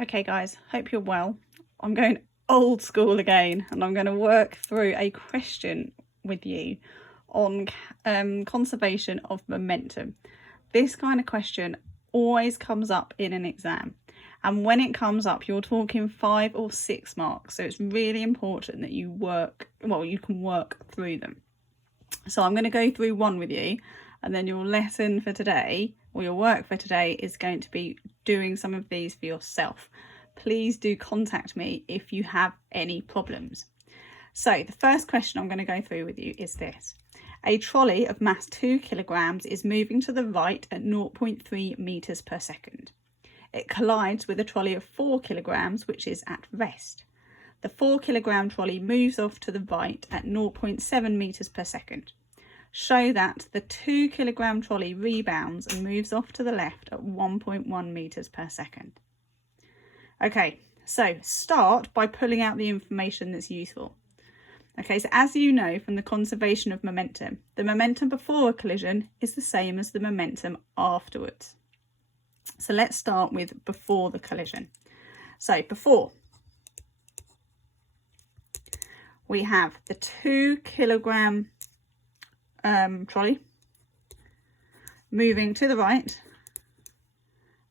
Okay guys, hope you're well. I'm going old school again and I'm going to work through a question with you on conservation of momentum. This kind of question always comes up in an exam, and when it comes up you're talking 5 or 6 marks, so it's really important that you can work through them. So I'm going to go through one with you, and then your lesson for today, or your work for today, is going to be doing some of these for yourself. Please do contact me if you have any problems. So the first question I'm going to go through with you is this. A trolley of mass 2 kilograms is moving to the right at 0.3 meters per second. It collides with a trolley of 4 kilograms, which is at rest. The 4 kilogram trolley moves off to the right at 0.7 meters per second. Show that the 2 kilogram trolley rebounds and moves off to the left at 1.1 meters per second. Okay, so start by pulling out the information that's useful. Okay, so as you know from the conservation of momentum, the momentum before a collision is the same as the momentum afterwards. So let's start with before the collision. So before, we have the 2 kilogram trolley moving to the right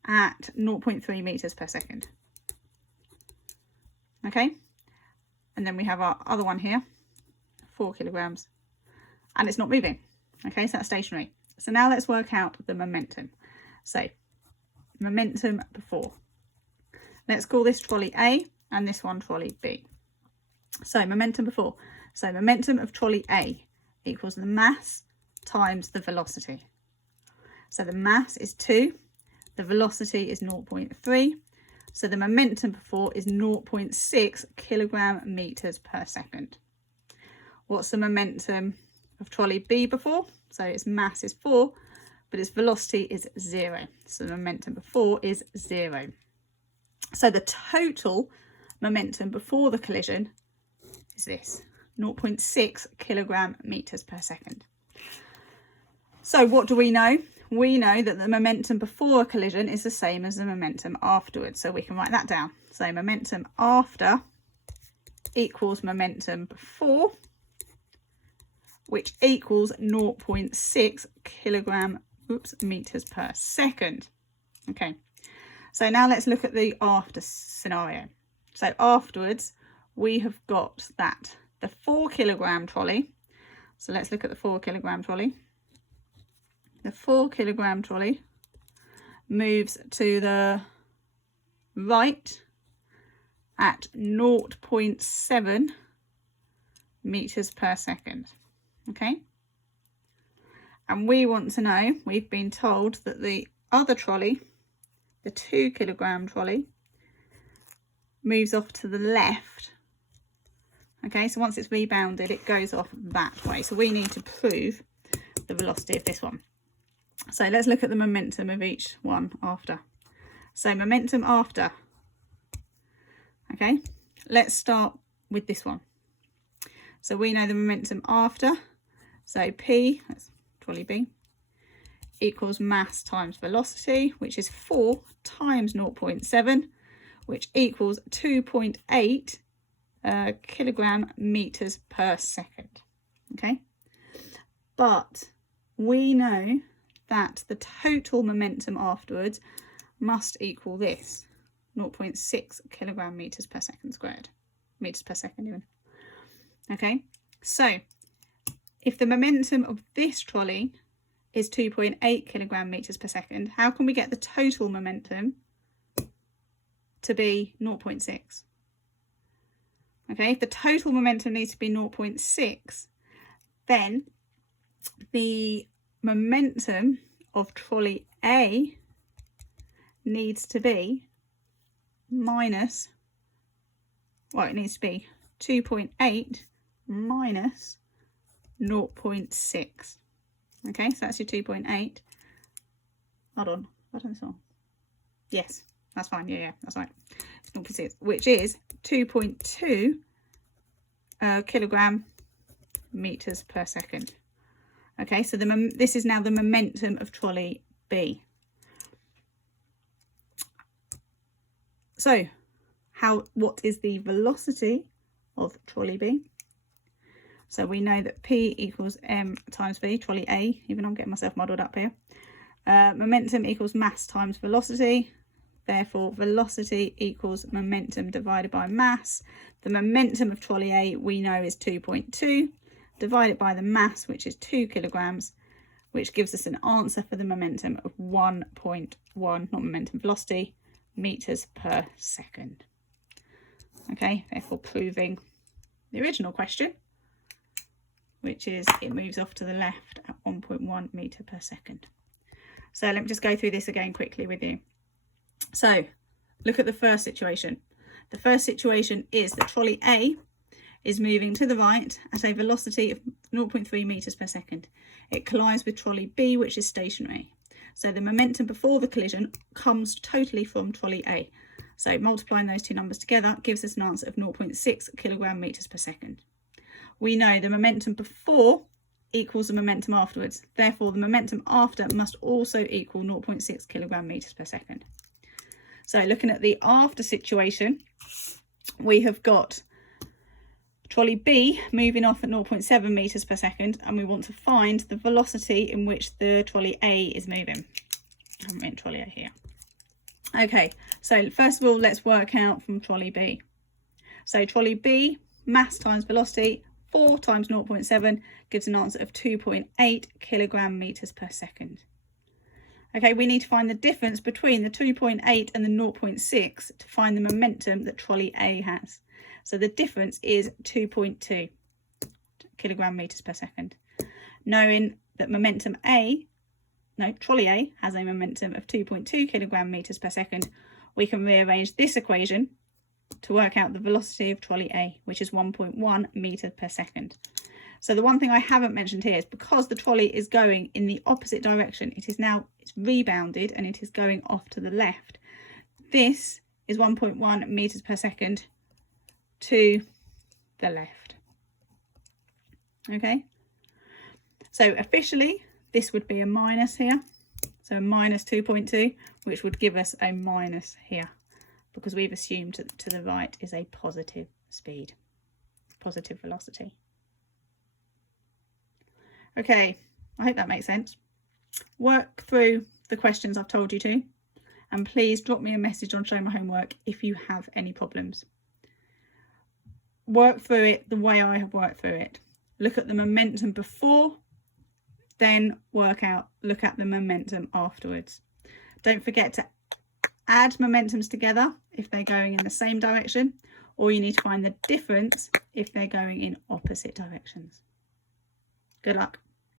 at 0.3 meters per second. Okay, and then we have our other one here, 4 kilograms, and it's not moving. Okay, so that's stationary. So now let's work out the momentum. So momentum before. Let's call this trolley A and this one trolley B. So momentum before. So momentum of trolley A equals the mass times the velocity. So the mass is 2, the velocity is 0.3. So the momentum before is 0.6 kilogram meters per second. What's the momentum of trolley B before? So its mass is 4, but its velocity is 0. So the momentum before is 0. So the total momentum before the collision is this, 0.6 kilogram meters per second. So what do we know? We know that the momentum before a collision is the same as the momentum afterwards. So we can write that down. So momentum after equals momentum before, which equals 0.6 kilogram meters per second. Okay, so now let's look at the after scenario. So afterwards, we have got that the 4 kilogram trolley. So let's look at the 4 kilogram trolley. The 4 kilogram trolley moves to the right at 0.7 meters per second. Okay, and we want to know, we've been told that the other trolley, the 2 kilogram trolley, moves off to the left. Okay, so once it's rebounded, it goes off that way. So we need to prove the velocity of this one. So let's look at the momentum of each one after. So momentum after. Okay, let's start with this one. So we know the momentum after. So P, that's trolley B, equals mass times velocity, which is 4 times 0.7, which equals 2.8 kilogram meters per second. Okay, but we know that the total momentum afterwards must equal this, 0.6 kilogram meters per second squared, meters per second even. Okay, so if the momentum of this trolley is 2.8 kilogram meters per second, how can we get the total momentum to be 0.6? Okay, if the total momentum needs to be 0.6, then the momentum of trolley A needs to be minus, well, it needs to be 2.8 minus 0.6. Okay, so that's your 2.8. Hold on, I've done this wrong. Yes, that's fine. Yeah, that's right. It's 0.6, which is 2.2 kilogram meters per second. Okay, so this is now the momentum of trolley B. So what is the velocity of trolley B? So we know that P equals M times V, trolley A, even I'm getting myself muddled up here. Momentum equals mass times velocity. Therefore, velocity equals momentum divided by mass. The momentum of trolley A we know is 2.2, divided by the mass, which is 2 kilograms, which gives us an answer for the momentum of 1.1, not momentum, velocity, meters per second. Okay, therefore proving the original question, which is it moves off to the left at 1.1 meter per second. So let me just go through this again quickly with you. So look at the first situation. The first situation is that trolley A is moving to the right at a velocity of 0.3 meters per second. It collides with trolley B, which is stationary. So the momentum before the collision comes totally from trolley A. So multiplying those two numbers together gives us an answer of 0.6 kilogram meters per second. We know the momentum before equals the momentum afterwards. Therefore, the momentum after must also equal 0.6 kilogram meters per second. So looking at the after situation, we have got trolley B moving off at 0.7 meters per second, and we want to find the velocity in which the trolley A is moving. I'm in trolley A here. Okay, so first of all, let's work out from trolley B. So trolley B, mass times velocity, 4 times 0.7 gives an answer of 2.8 kilogram meters per second. Okay, we need to find the difference between the 2.8 and the 0.6 to find the momentum that trolley A has. So the difference is 2.2 kilogram meters per second. Knowing that trolley A has a momentum of 2.2 kilogram meters per second, we can rearrange this equation to work out the velocity of trolley A, which is 1.1 meters per second. So the one thing I haven't mentioned here is because the trolley is going in the opposite direction, it's rebounded and it is going off to the left. This is 1.1 meters per second to the left. Okay, so officially this would be a minus here, so a minus 2.2, which would give us a minus here, because we've assumed to the right is a positive speed, positive velocity. Okay, I hope that makes sense. Work through the questions I've told you to, and please drop me a message on Show My Homework if you have any problems. Work through it the way I have worked through it. Look at the momentum before, then look at the momentum afterwards. Don't forget to add momentums together if they're going in the same direction, or you need to find the difference if they're going in opposite directions. Good luck.